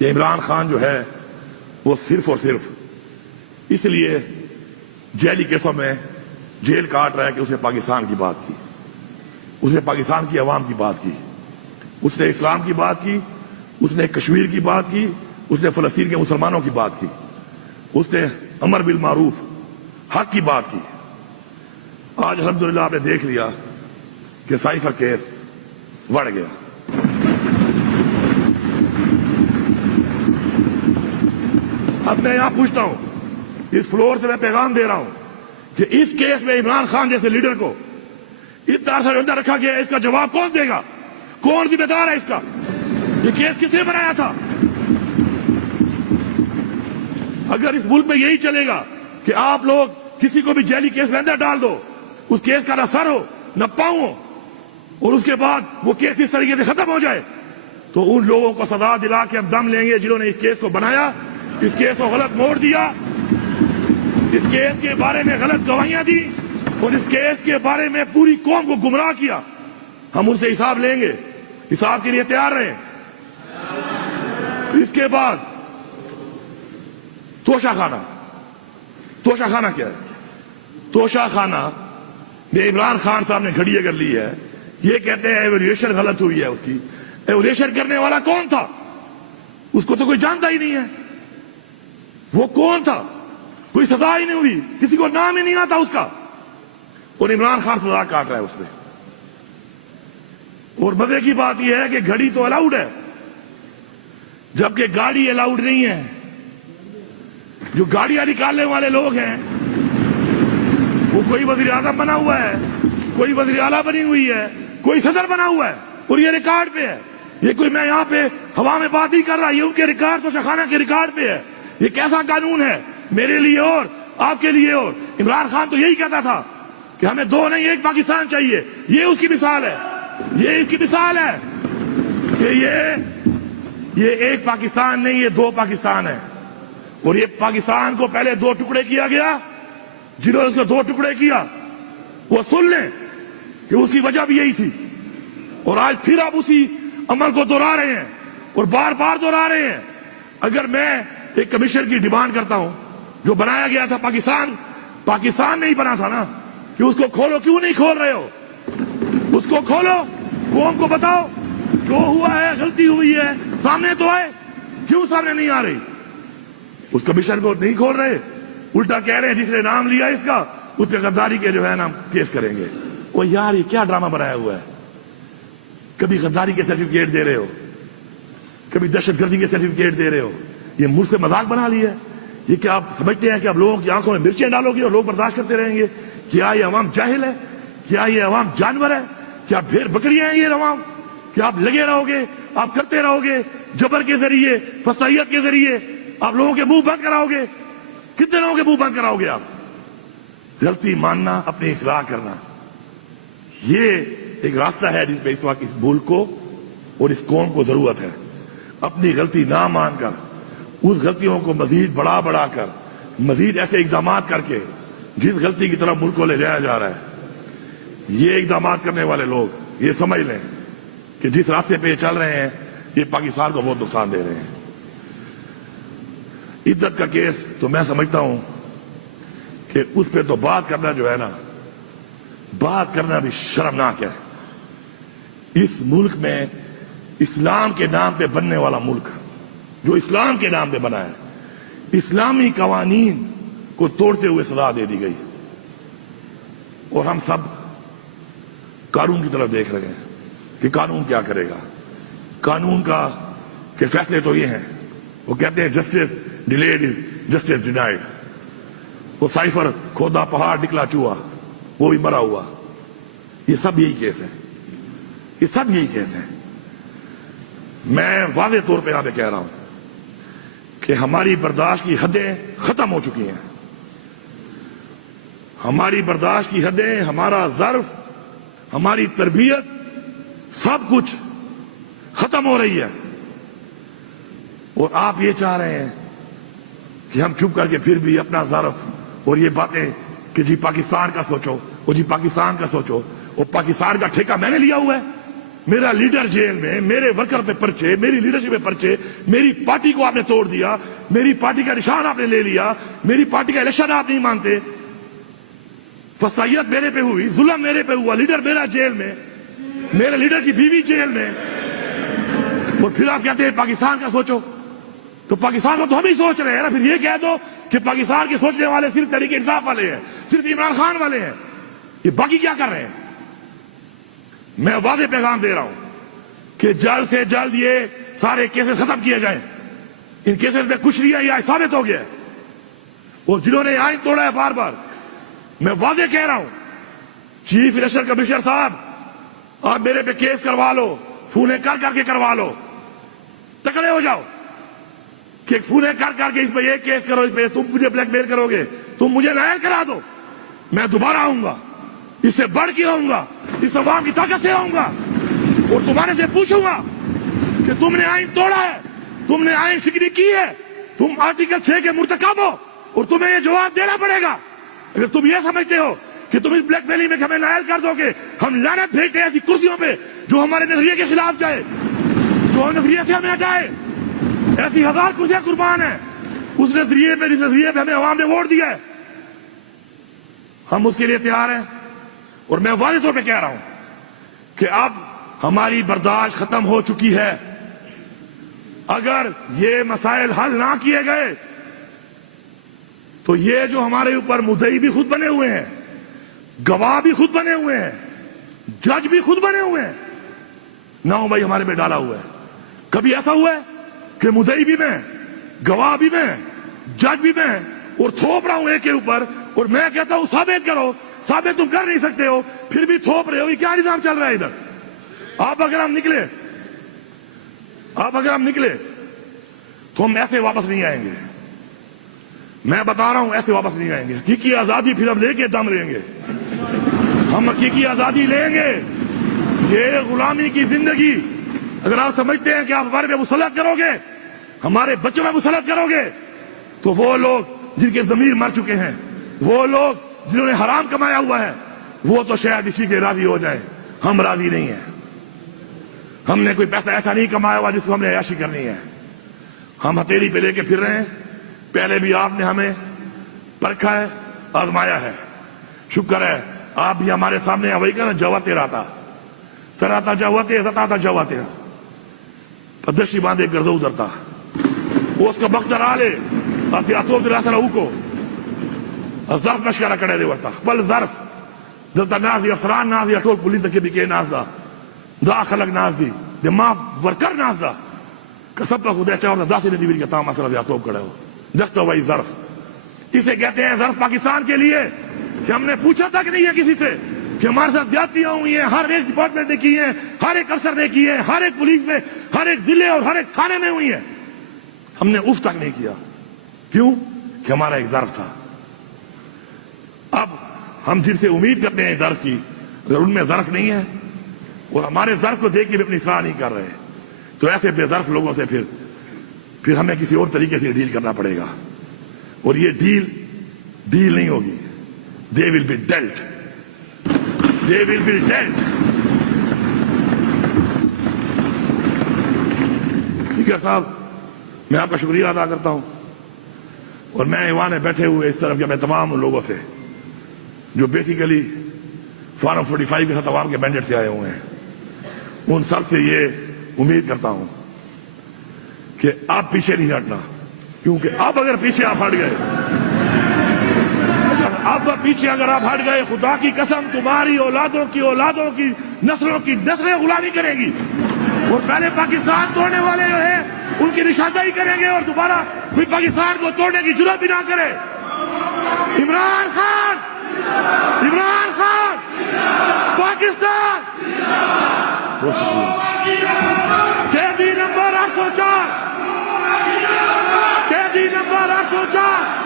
کہ عمران خان جو ہے وہ صرف اور صرف اس لیے جیلی کیسوں میں جیل کاٹ رہا ہے کہ اس نے پاکستان کی بات کی، اس نے پاکستان کی عوام کی بات کی، اس نے اسلام کی بات کی، اس نے کشمیر کی بات کی، اس نے فلسطین کے مسلمانوں کی بات کی، اس نے امر بالمعروف حق کی بات کی۔ آج الحمدللہ آپ نے دیکھ لیا کہ سائفر کیس بڑھ گیا۔ اب میں یہاں پوچھتا ہوں، اس فلور سے میں پیغام دے رہا ہوں کہ اس کیس میں عمران خان جیسے لیڈر کو اتنا عرصہ اندر رکھا گیا، اس کا جواب کون دے گا؟ کون ذمہ دار ہے اس کا؟ یہ کیس کس نے بنایا تھا؟ اگر اس ملک میں یہی چلے گا کہ آپ لوگ کسی کو بھی جیلی کیس میں اندر ڈال دو، اس کیس کا نہ سر ہو نہ پاؤں ہو، اور اس کے بعد وہ کیس اس طریقے سے ختم ہو جائے، تو ان لوگوں کو سزا دلا کے ہم دم لیں گے جنہوں نے اس کیس کو بنایا، اس کیس کو غلط موڑ دیا، اس کیس کے بارے میں غلط گواہیاں دی، اور اس کیس کے بارے میں پوری قوم کو گمراہ کیا۔ ہم ان سے حساب لیں گے، حساب کے لیے تیار رہیں۔ اس کے بعد توشہ خانہ۔ توشہ خانہ کیا ہے؟ توشہ خانہ میں عمران خان صاحب نے گھڑی اگر لی ہے، یہ کہتے ہیں ایویلیوشن غلط ہوئی ہے اس کی۔ ایویلیوشن کرنے والا کون تھا؟ اس کو تو کوئی جانتا ہی نہیں ہے، وہ کون تھا؟ کوئی سزا ہی نہیں ہوئی، کسی کو نام ہی نہیں آتا اس کا، اور عمران خان سزا کاٹ رہا ہے اس میں۔ اور مزے کی بات یہ ہے کہ گھڑی تو الاؤڈ ہے، جبکہ گاڑی الاؤڈ نہیں ہے۔ جو گاڑیاں نکالنے والے لوگ ہیں وہ کوئی وزیر اعظم بنا ہوا ہے، کوئی وزیر اعلیٰ بنی ہوئی ہے، کوئی صدر بنا ہوا ہے، اور یہ ریکارڈ پہ ہے۔ یہ کوئی میں یہاں پہ ہوا میں بات نہیں کر رہا، یہ ان کے ریکارڈ تو شخانہ کے ریکارڈ پہ ہے۔ یہ کیسا قانون ہے میرے لیے اور آپ کے لیے؟ اور عمران خان تو یہی کہتا تھا کہ ہمیں دو نہیں ایک پاکستان چاہیے۔ یہ اس کی مثال ہے، یہ اس کی مثال ہے کہ یہ ایک پاکستان نہیں، یہ دو پاکستان ہے۔ اور یہ پاکستان کو پہلے دو ٹکڑے کیا گیا، جنہوں نے اس کو دو ٹکڑے کیا وہ سن لیں کہ اس کی وجہ بھی یہی تھی، اور آج پھر آپ اسی عمل کو دوہرا رہے ہیں اور بار بار دوہرا رہے ہیں۔ اگر میں ایک کمیشن کی ڈیمانڈ کرتا ہوں جو بنایا گیا تھا، پاکستان نہیں بنا تھا نا، کہ اس کو کھولو، کیوں نہیں کھول رہے ہو؟ اس کو کھولو، قوم کو بتاؤ جو ہوا ہے غلطی ہوئی ہے، سامنے تو آئے، کیوں سامنے نہیں آ رہی؟ اس کمیشن کو نہیں کھول رہے، الٹا کہہ رہے ہیں جس نے نام لیا اس کا اس پہ غداری کے جو ہے نا کیس کریں گے۔ وہ یار یہ کیا ڈرامہ بنایا ہوا ہے؟ کبھی غداری کے سرٹیفکیٹ دے رہے ہو، کبھی دہشت گردی کے سرٹیفکیٹ دے رہے ہو، یہ مجھ سے مذاق بنا لیا ہے۔ یہ کیا آپ سمجھتے ہیں کہ آپ لوگوں کی آنکھوں میں مرچیں ڈالو گے اور لوگ برداشت کرتے رہیں گے؟ کیا یہ عوام جاہل ہے؟ کیا یہ عوام جانور ہے؟ کیا بھیڑ بکریاں ہیں یہ عوام؟ کیا آپ لگے رہو گے، آپ کرتے رہو گے جبر کے ذریعے، فسائیت کے ذریعے آپ لوگوں کے منہ بند کراؤ گے؟ کتنے لوگوں کے منہ بند کراؤ گے آپ؟ غلطی ماننا، اپنی اصلاح کرنا، یہ ایک راستہ ہے جس پہ اس وقت اس ملک کو اور اس قوم کو ضرورت ہے۔ اپنی غلطی نہ مان کر اس غلطیوں کو مزید بڑھا کر، مزید ایسے اقدامات کر کے جس غلطی کی طرف ملک کو لے جایا جا رہا ہے، یہ اقدامات کرنے والے لوگ یہ سمجھ لیں کہ جس راستے پہ یہ چل رہے ہیں یہ پاکستان کو بہت نقصان دے رہے ہیں۔ عزت کا کیس تو میں سمجھتا ہوں کہ اس پہ تو بات کرنا جو ہے نا، بات کرنا بھی شرمناک ہے۔ اس ملک میں اسلام کے نام پہ بننے والا ملک، جو اسلام کے نام پہ بنا ہے، اسلامی قوانین کو توڑتے ہوئے سزا دے دی گئی، اور ہم سب قانون کی طرف دیکھ رہے ہیں کہ قانون کیا کرے گا۔ قانون کا کے فیصلے تو یہ ہیں، وہ کہتے ہیں justice delayed is justice denied. وہ سائفر کھودا پہاڑ نکلا چوہا، وہ بھی مرا ہوا۔ یہ سب یہی کیس ہے، یہ سب یہی کیس ہے۔ میں واضح طور پہ یہاں پہ کہہ رہا ہوں کہ ہماری برداشت کی حدیں ختم ہو چکی ہیں۔ ہماری برداشت کی حدیں، ہمارا ظرف، ہماری تربیت، سب کچھ ختم ہو رہی ہے، اور آپ یہ چاہ رہے ہیں کہ ہم چپ کر کے پھر بھی اپنا ظرف اور یہ باتیں کہ جی پاکستان کا سوچو، اور جی پاکستان کا سوچو، اور پاکستان کا ٹھیکہ میں نے لیا ہوا ہے، میرا لیڈر جیل میں، میرے ورکر پہ پرچے، میری لیڈرشپ پہ پرچے، میری پارٹی کو آپ نے توڑ دیا، میری پارٹی کا نشان آپ نے لے لیا، میری پارٹی کا الیکشن آپ نہیں مانتے، فسائیت میرے پہ ہوئی، ظلم میرے پہ ہوا، لیڈر میرا جیل میں، میرے لیڈر کی بیوی جیل میں، اور پھر آپ کہتے ہیں پاکستان کا سوچو. تو پاکستان کو تو ہم ہی سوچ رہے ہیں نا. پھر یہ کہہ دو کہ پاکستان کے سوچنے والے صرف تحریک انصاف والے ہیں، صرف عمران خان والے ہیں، یہ باقی کیا کر رہے ہیں؟ میں واضح پیغام دے رہا ہوں کہ جلد سے جلد یہ سارے کیسز ختم کیے جائیں. ان کیسز میں کچھ نہیں ہے، یہ ثابت ہو گیا ہے. اور جنہوں نے آئین توڑا ہے بار بار، میں واضح کہہ رہا ہوں، چیف الیکشن کمشنر صاحب آپ میرے پہ کیس کروا لو، فونے کر کے کروا لو، تکڑے ہو جاؤ کہ فونے کر کے اس پہ یہ کیس کرو، اس پہ تم مجھے بلیک میل کرو گے، تم مجھے نائل کرا دو، میں دوبارہ آؤں گا، اس سے بڑھ کے آؤں گا، اس عوام کی طاقت سے آؤں گا، اور تمہارے سے پوچھوں گا کہ تم نے آئین توڑا ہے، تم نے آئین شکنی کی ہے، تم آرٹیکل 6 کے مرتکب ہو، اور تمہیں یہ جواب دینا پڑے گا. اگر تم یہ سمجھتے ہو کہ تم اس بلیک میلنگ میں ہمیں نائل کر دو گے، ہم لعنت بھیجتے ایسی کرسیوں پہ جو ہمارے نظریے کے خلاف جائے، جو نظریے سے ہمیں ہٹائے. ایسی 1000 کرسیاں قربان ہیں اس نظریے پہ، جس نظریے پہ ہمیں عوام نے ووٹ دیا ہے. ہم اس کے لیے تیار ہیں. اور میں واضح طور پہ کہہ رہا ہوں کہ اب ہماری برداشت ختم ہو چکی ہے. اگر یہ مسائل حل نہ کیے گئے تو یہ جو ہمارے اوپر مدعی بھی خود بنے ہوئے ہیں، گواہ بھی خود بنے ہوئے ہیں، جج بھی خود بنے ہوئے ہیں، نو بھائی ہمارے پہ ڈالا ہوا ہے. کبھی ایسا ہوا ہے کہ مدعی بھی میں، گواہ بھی میں، جج بھی میں، اور تھوپ رہا ہوں ایک کے اوپر، اور میں کہتا ہوں ثابت کرو، ثابت تم کر نہیں سکتے ہو، پھر بھی تھوپ رہے ہو. یہ کیا نظام چل رہا ہے ادھر؟ آپ اگر ہم نکلے تو ہم ایسے واپس نہیں آئیں گے. میں بتا رہا ہوں ایسے واپس نہیں آئیں گے. حقیقی آزادی پھر ہم لے کے دم لیں گے. ہم حقیقی آزادی لیں گے. یہ غلامی کی زندگی اگر آپ سمجھتے ہیں کہ آپ ہمارے پہ مسلط کرو گے، ہمارے بچوں میں مسلط کرو گے، تو وہ لوگ جن کے ضمیر مر چکے ہیں، وہ لوگ جنہوں نے حرام کمایا ہوا ہے، وہ تو شاید اسی کے راضی ہو جائیں. ہم راضی نہیں ہیں. ہم نے کوئی پیسہ ایسا نہیں کمایا ہوا جس کو ہم نے عیاشی کرنی ہے. ہم ہتھیلی پہ لے کے پھر رہے ہیں. پہلے بھی آپ نے ہمیں پرکھا ہے، آزمایا ہے. شکر ہے آپ بھی ہمارے سامنے وہی کہنا جوا تیرا تھا، تراتا جوا تیرا جوا تیرا پدشی باندھے گردو ادھرتا اس کا بخت رالے اتوب دراسا کو ظرف نشکارا کڑے دے ورتا بل ظرف دلتا نازی افران نازی اٹول پولیس کے بھی کے ناز دا خلق ناز دی دے ماں ورکر ناز دا کسب کا خدا چاہتا دا سے ندیوری کا تام اثر دے اتوب کڑے ہو دکھتا وہی ظرف. اسے کہتے ہیں ظرف پاکستان کے لیے کہ ہم نے پوچھا تھا کہ نہیں ہے کسی سے کہ ہمارے ساتھ زیادتیاں ہوئی ہیں، ہر ایک ڈپارٹمنٹ نے کی ہیں، ہر ایک افسر نے کی ہے، ہر ایک پولیس میں، ہر ایک ضلع اور ہر ایک تھانے میں ہوئی ہیں. ہم نے اف تک نہیں کیا. کیوں؟ کہ ہمارا ایک ظرف تھا. اب ہم جن سے امید کرتے ہیں ظرف کی، اگر ان میں ظرف نہیں ہے اور ہمارے ظرف کو دیکھ کے بھی اپنی اصلاح نہیں کر رہے، تو ایسے بے ظرف لوگوں سے پھر ہمیں کسی اور طریقے سے ڈیل کرنا پڑے گا. اور یہ ڈیل نہیں ہوگی. They will be dealt. They will be dealt. ٹھیک ہے صاحب، میں آپ کا شکریہ ادا کرتا ہوں. اور میں ایوان میں بیٹھے ہوئے اس طرف کے میں تمام لوگوں سے جو بیسیکلی فارم 45 کے ساتھ عوام کے مینڈیٹ سے آئے ہوئے ہیں، ان سب سے یہ امید کرتا ہوں کہ آپ پیچھے نہیں ہٹنا. کیونکہ اب اگر پیچھے آپ ہٹ گئے، اگر آپ ہٹ گئے، خدا کی قسم تمہاری اولادوں کی نسلوں کی نسلیں غلامی کریں گی. اور پہلے پاکستان توڑنے والے جو ہیں ان کی نشاندہی کریں گے اور دوبارہ کوئی پاکستان کو توڑنے کی جرات بھی نہ کرے. عمران خان پاکستان قیدی نمبر 804 قیدی نمبر 804